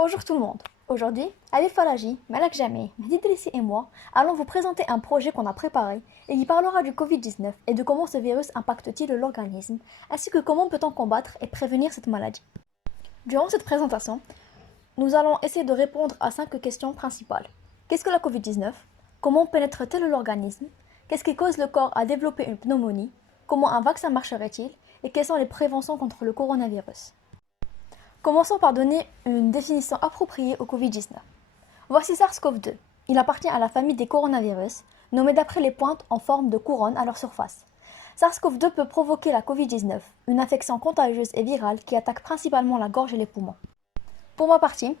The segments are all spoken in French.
Bonjour tout le monde. Aujourd'hui, Alif Falaji, Malak Jameh, Mehdi Drissi et moi allons vous présenter un projet qu'on a préparé et qui parlera du Covid-19 et de comment ce virus impacte-t-il l'organisme, ainsi que comment peut-on combattre et prévenir cette maladie. Durant cette présentation, nous allons essayer de répondre à 5 questions principales. Qu'est-ce que la Covid-19? Comment pénètre-t-elle l'organisme? Qu'est-ce qui cause le corps à développer une pneumonie? Comment un vaccin marcherait-il? Et quelles sont les préventions contre le coronavirus? Commençons par donner une définition appropriée au Covid-19. Voici SARS-CoV-2. Il appartient à la famille des coronavirus, nommés d'après les pointes en forme de couronne à leur surface. SARS-CoV-2 peut provoquer la Covid-19, une infection contagieuse et virale qui attaque principalement la gorge et les poumons. Pour ma partie,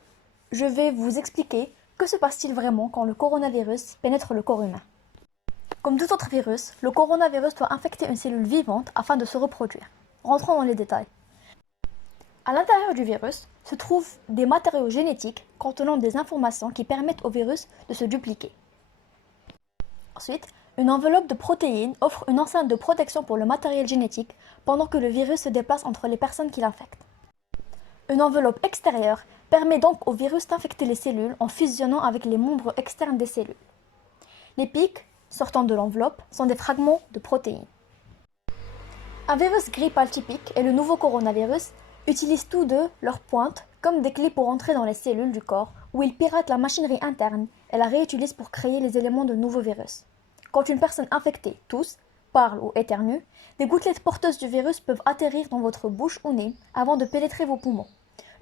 je vais vous expliquer que se passe-t-il vraiment quand le coronavirus pénètre le corps humain. Comme tout autre virus, le coronavirus doit infecter une cellule vivante afin de se reproduire. Rentrons dans les détails. À l'intérieur du virus se trouvent des matériaux génétiques contenant des informations qui permettent au virus de se dupliquer. Ensuite, une enveloppe de protéines offre une enceinte de protection pour le matériel génétique pendant que le virus se déplace entre les personnes qui l'infectent. Une enveloppe extérieure permet donc au virus d'infecter les cellules en fusionnant avec les membres externes des cellules. Les pics sortant de l'enveloppe sont des fragments de protéines. Un virus grippal typique et le nouveau coronavirus utilisent tous deux leurs pointes comme des clés pour entrer dans les cellules du corps où ils piratent la machinerie interne et la réutilisent pour créer les éléments de nouveaux virus. Quand une personne infectée tousse, parle ou éternue, des gouttelettes porteuses du virus peuvent atterrir dans votre bouche ou nez avant de pénétrer vos poumons.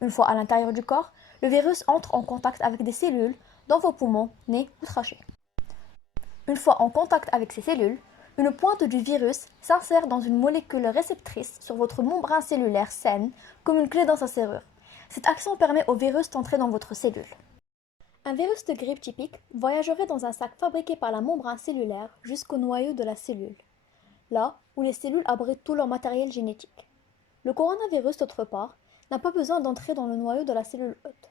Une fois à l'intérieur du corps, le virus entre en contact avec des cellules dans vos poumons, nez ou trachée. Une fois en contact avec ces cellules, une pointe du virus s'insère dans une molécule réceptrice sur votre membrane cellulaire saine comme une clé dans sa serrure. Cette action permet au virus d'entrer dans votre cellule. Un virus de grippe typique voyagerait dans un sac fabriqué par la membrane cellulaire jusqu'au noyau de la cellule, là où les cellules abritent tout leur matériel génétique. Le coronavirus, d'autre part, n'a pas besoin d'entrer dans le noyau de la cellule hôte.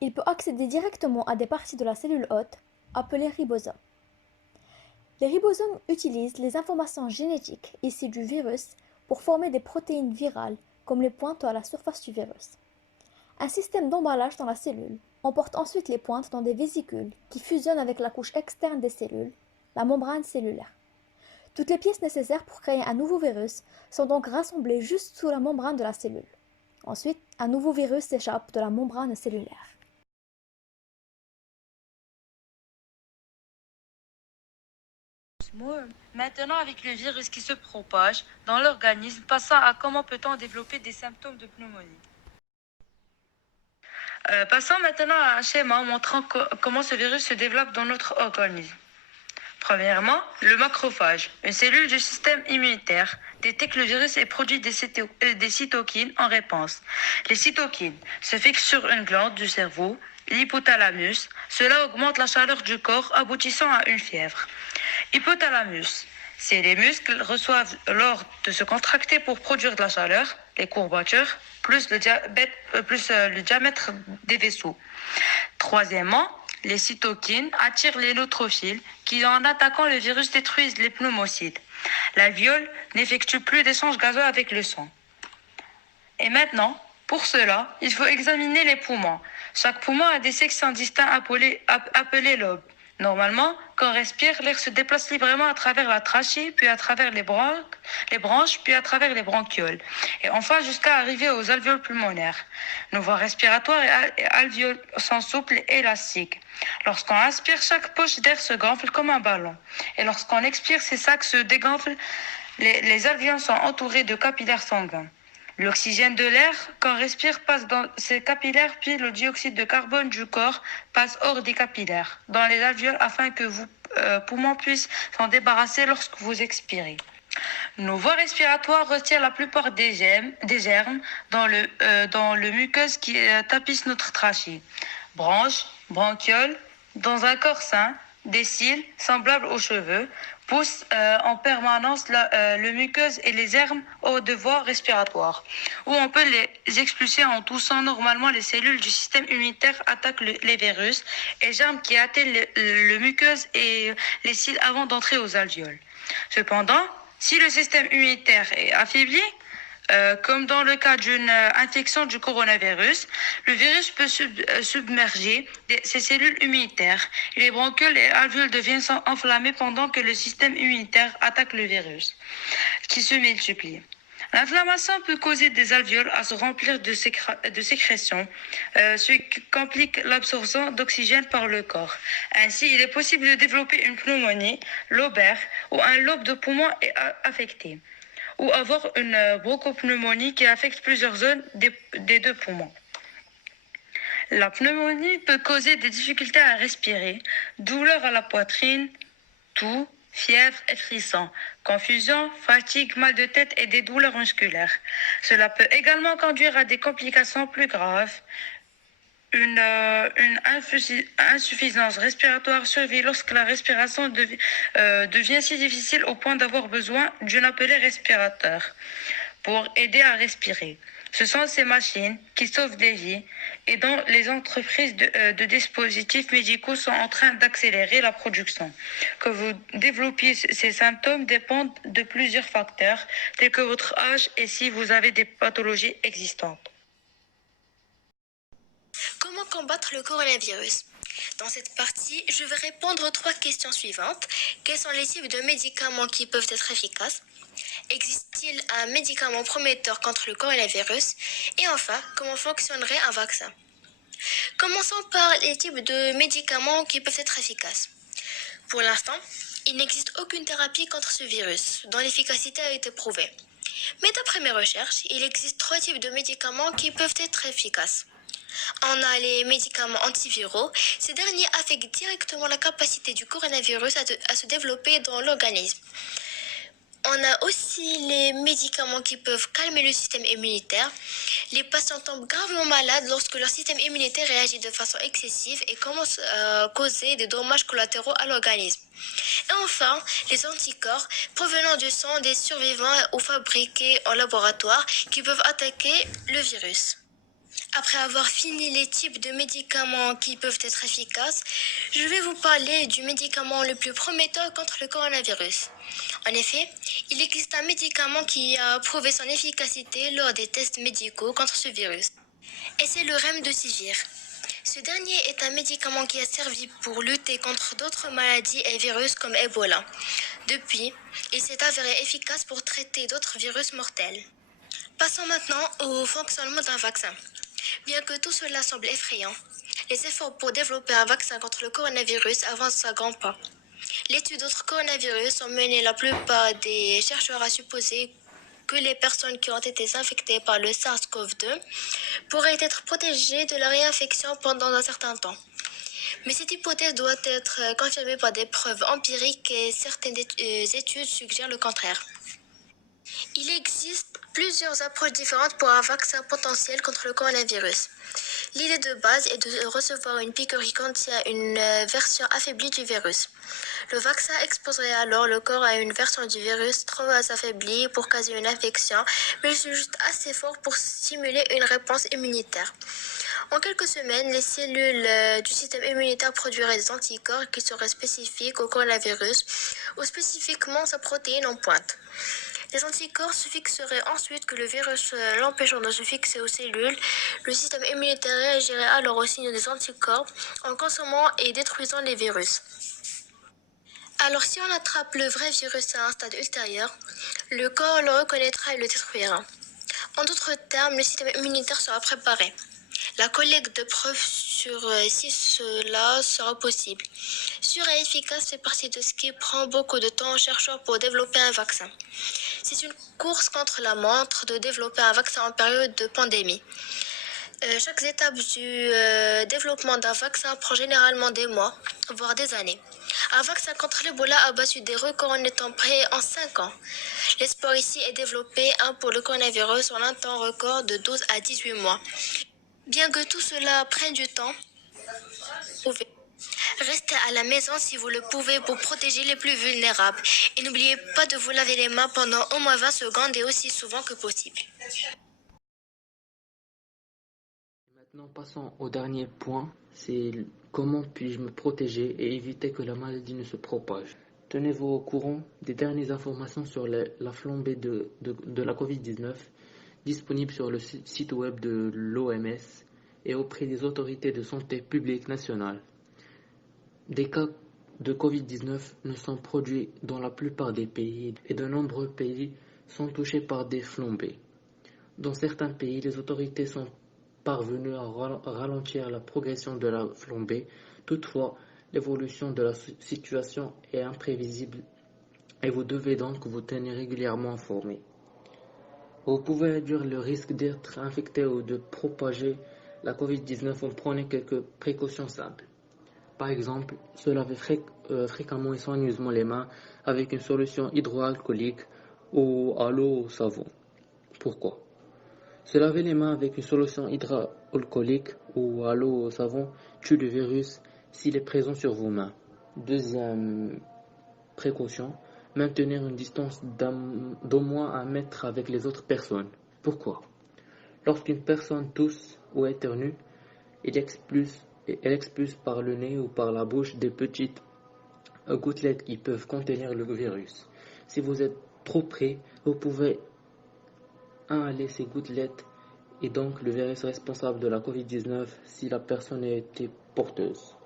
Il peut accéder directement à des parties de la cellule hôte, appelées ribosomes. Les ribosomes utilisent les informations génétiques issues du virus pour former des protéines virales comme les pointes à la surface du virus. Un système d'emballage dans la cellule emporte ensuite les pointes dans des vésicules qui fusionnent avec la couche externe des cellules, la membrane cellulaire. Toutes les pièces nécessaires pour créer un nouveau virus sont donc rassemblées juste sous la membrane de la cellule. Ensuite, un nouveau virus s'échappe de la membrane cellulaire. Maintenant, avec le virus qui se propage dans l'organisme, passons à comment peut-on développer des symptômes de pneumonie. Passons maintenant à un schéma montrant comment ce virus se développe dans notre organisme. Premièrement, le macrophage, une cellule du système immunitaire, détecte le virus et produit des cytokines en réponse. Les cytokines se fixent sur une glande du cerveau, l'hypothalamus. Cela augmente la chaleur du corps, aboutissant à une fièvre. Hypothalamus, c'est les muscles reçoivent l'ordre de se contracter pour produire de la chaleur, les courbatures, plus le diamètre des vaisseaux. Troisièmement, les cytokines attirent les neutrophiles qui, en attaquant le virus, détruisent les pneumocytes. L'alvéole n'effectue plus d'échange gazeux avec le sang. Et maintenant, pour cela, il faut examiner les poumons. Chaque poumon a des sections distinctes appelées lobes. Normalement, quand on respire, l'air se déplace librement à travers la trachée, puis à travers les branches, puis à travers les bronchioles, et enfin jusqu'à arriver aux alvéoles pulmonaires. Nos voies respiratoires et alvéoles sont souples et élastiques. Lorsqu'on inspire, chaque poche d'air se gonfle comme un ballon, et lorsqu'on expire, ces sacs se dégonflent. Les alvéoles sont entourés de capillaires sanguins. L'oxygène de l'air qu'on respire passe dans ces capillaires, puis le dioxyde de carbone du corps passe hors des capillaires, dans les alvéoles, afin que vos poumons puissent s'en débarrasser lorsque vous expirez. Nos voies respiratoires retirent la plupart des germes dans le muqueuse qui tapisse notre trachée. Branches, bronchioles, dans un corps sain, des cils semblables aux cheveux poussent en permanence le muqueuse et les germes hors de voies respiratoires, où on peut les expulser en toussant. Normalement, les cellules du système immunitaire attaquent les virus et germes qui atteignent le muqueuse et les cils avant d'entrer aux alvéoles. Cependant, si le système immunitaire est affaibli, Comme dans le cas d'une infection du coronavirus, le virus peut submerger ces cellules immunitaires. Les bronchioles et alvéoles deviennent enflammés pendant que le système immunitaire attaque le virus, qui se multiplie. L'inflammation peut causer des alvéoles à se remplir de sécrétions, ce qui complique l'absorption d'oxygène par le corps. Ainsi, il est possible de développer une pneumonie, lobaire ou un lobe de poumon est affecté, ou avoir une bronchopneumonie qui affecte plusieurs zones des deux poumons. La pneumonie peut causer des difficultés à respirer, douleurs à la poitrine, toux, fièvre et frissons, confusion, fatigue, mal de tête et des douleurs musculaires. Cela peut également conduire à des complications plus graves. Une insuffisance respiratoire survient lorsque la respiration devient si difficile au point d'avoir besoin d'un appareil respirateur pour aider à respirer. Ce sont ces machines qui sauvent des vies et dont les entreprises de dispositifs médicaux sont en train d'accélérer la production. Que vous développiez ces symptômes dépendent de plusieurs facteurs, tels que votre âge et si vous avez des pathologies existantes. Comment combattre le coronavirus? Dans cette partie, je vais répondre aux 3 questions suivantes. Quels sont les types de médicaments qui peuvent être efficaces? Existe-t-il un médicament prometteur contre le coronavirus? Et enfin, comment fonctionnerait un vaccin? Commençons par les types de médicaments qui peuvent être efficaces. Pour l'instant, il n'existe aucune thérapie contre ce virus dont l'efficacité a été prouvée. Mais d'après mes recherches, il existe 3 types de médicaments qui peuvent être efficaces. On a les médicaments antiviraux. Ces derniers affectent directement la capacité du coronavirus à se développer dans l'organisme. On a aussi les médicaments qui peuvent calmer le système immunitaire. Les patients tombent gravement malades lorsque leur système immunitaire réagit de façon excessive et commence à causer des dommages collatéraux à l'organisme. Et enfin, les anticorps provenant du sang des survivants ou fabriqués en laboratoire qui peuvent attaquer le virus. Après avoir fini les types de médicaments qui peuvent être efficaces, je vais vous parler du médicament le plus prometteur contre le coronavirus. En effet, il existe un médicament qui a prouvé son efficacité lors des tests médicaux contre ce virus. Et c'est le remdesivir. Ce dernier est un médicament qui a servi pour lutter contre d'autres maladies et virus comme Ebola. Depuis, il s'est avéré efficace pour traiter d'autres virus mortels. Passons maintenant au fonctionnement d'un vaccin. Bien que tout cela semble effrayant, les efforts pour développer un vaccin contre le coronavirus avancent à grands pas. L'étude d'autres coronavirus ont mené la plupart des chercheurs à supposer que les personnes qui ont été infectées par le SARS-CoV-2 pourraient être protégées de la réinfection pendant un certain temps. Mais cette hypothèse doit être confirmée par des preuves empiriques et certaines études suggèrent le contraire. Il existe plusieurs approches différentes pour un vaccin potentiel contre le coronavirus. L'idée de base est de recevoir une piqûre qui contient une version affaiblie du virus. Le vaccin exposerait alors le corps à une version du virus trop affaiblie pour causer une infection, mais juste assez fort pour stimuler une réponse immunitaire. En quelques semaines, les cellules du système immunitaire produiraient des anticorps qui seraient spécifiques au coronavirus ou spécifiquement sa protéine en pointe. Les anticorps se fixeraient ensuite que le virus l'empêchant de se fixer aux cellules. Le système immunitaire réagirait alors aux signes des anticorps en consommant et détruisant les virus. Alors si on attrape le vrai virus à un stade ultérieur, le corps le reconnaîtra et le détruira. En d'autres termes, le système immunitaire sera préparé. La collecte de preuves sur si cela sera possible. Sûr et efficace fait partie de ce qui prend beaucoup de temps aux chercheurs pour développer un vaccin. C'est une course contre la montre de développer un vaccin en période de pandémie. Chaque étape du développement d'un vaccin prend généralement des mois, voire des années. Un vaccin contre l'Ebola a battu des records en étant prêt en 5 ans. L'espoir ici est développé un pour le coronavirus en un temps record de 12 à 18 mois. Bien que tout cela prenne du temps, vous pouvez rester à la maison si vous le pouvez pour protéger les plus vulnérables. Et n'oubliez pas de vous laver les mains pendant au moins 20 secondes et aussi souvent que possible. Maintenant, passons au dernier point, c'est comment puis-je me protéger et éviter que la maladie ne se propage. Tenez-vous au courant des dernières informations sur la flambée de la Covid-19. disponible sur le site web de l'OMS et auprès des autorités de santé publique nationales. Des cas de Covid-19 ne sont produits dans la plupart des pays et de nombreux pays sont touchés par des flambées. Dans certains pays, les autorités sont parvenues à ralentir la progression de la flambée. Toutefois, l'évolution de la situation est imprévisible et vous devez donc vous tenir régulièrement informé. Vous pouvez réduire le risque d'être infecté ou de propager la Covid-19 en prenant quelques précautions simples. Par exemple, se laver fréquemment et soigneusement les mains avec une solution hydroalcoolique ou à l'eau ou au savon. Pourquoi? Se laver les mains avec une solution hydroalcoolique ou à l'eau ou au savon tue le virus s'il est présent sur vos mains. Deuxième précaution, maintenir une distance d'au moins 1 mètre avec les autres personnes. Pourquoi? Lorsqu'une personne tousse ou éternue, elle expulse par le nez ou par la bouche des petites gouttelettes qui peuvent contenir le virus. Si vous êtes trop près, vous pouvez inhaler ces gouttelettes et donc le virus responsable de la Covid-19 si la personne a été porteuse.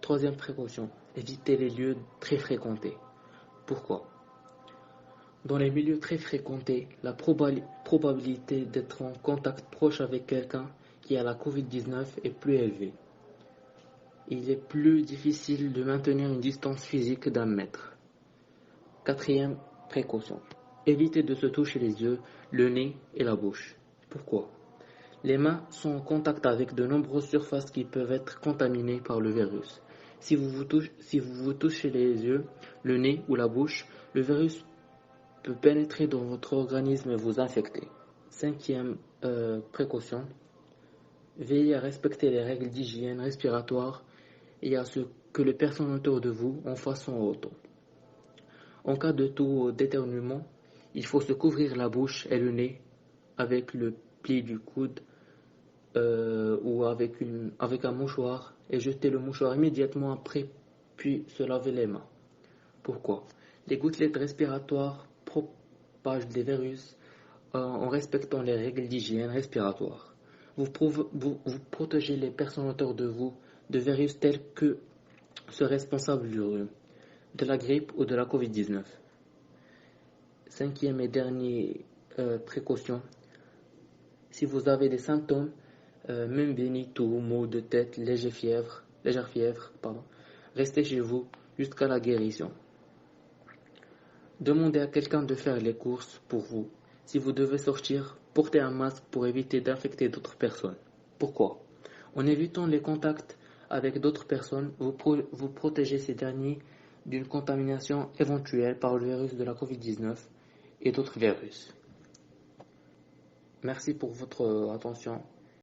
Troisième précaution, évitez les lieux très fréquentés. Pourquoi? Dans les milieux très fréquentés, la probabilité d'être en contact proche avec quelqu'un qui a la Covid-19 est plus élevée. Il est plus difficile de maintenir une distance physique d'1 mètre. Quatrième précaution, évitez de se toucher les yeux, le nez et la bouche. Pourquoi? Les mains sont en contact avec de nombreuses surfaces qui peuvent être contaminées par le virus. Si vous vous touchez les yeux, le nez ou la bouche, le virus peut pénétrer dans votre organisme et vous infecter. Cinquième précaution, veillez à respecter les règles d'hygiène respiratoire et à ce que les personnes autour de vous en fassent autant. En cas de toux ou d'éternuement, il faut se couvrir la bouche et le nez avec le pli du coude ou avec un mouchoir et jeter le mouchoir immédiatement après, puis se laver les mains. Pourquoi? Les gouttelettes respiratoires propagent des virus en respectant les règles d'hygiène respiratoire. Vous protégez les personnes autour de vous de virus tels que ceux responsables du rhume, de la grippe ou de la Covid-19. Cinquième et dernière précaution, si vous avez des symptômes, même bénis, toux, maux de tête, légère fièvre, restez chez vous jusqu'à la guérison. Demandez à quelqu'un de faire les courses pour vous. Si vous devez sortir, portez un masque pour éviter d'infecter d'autres personnes. Pourquoi? En évitant les contacts avec d'autres personnes, vous protégez ces derniers d'une contamination éventuelle par le virus de la Covid-19 et d'autres virus. Merci pour votre attention.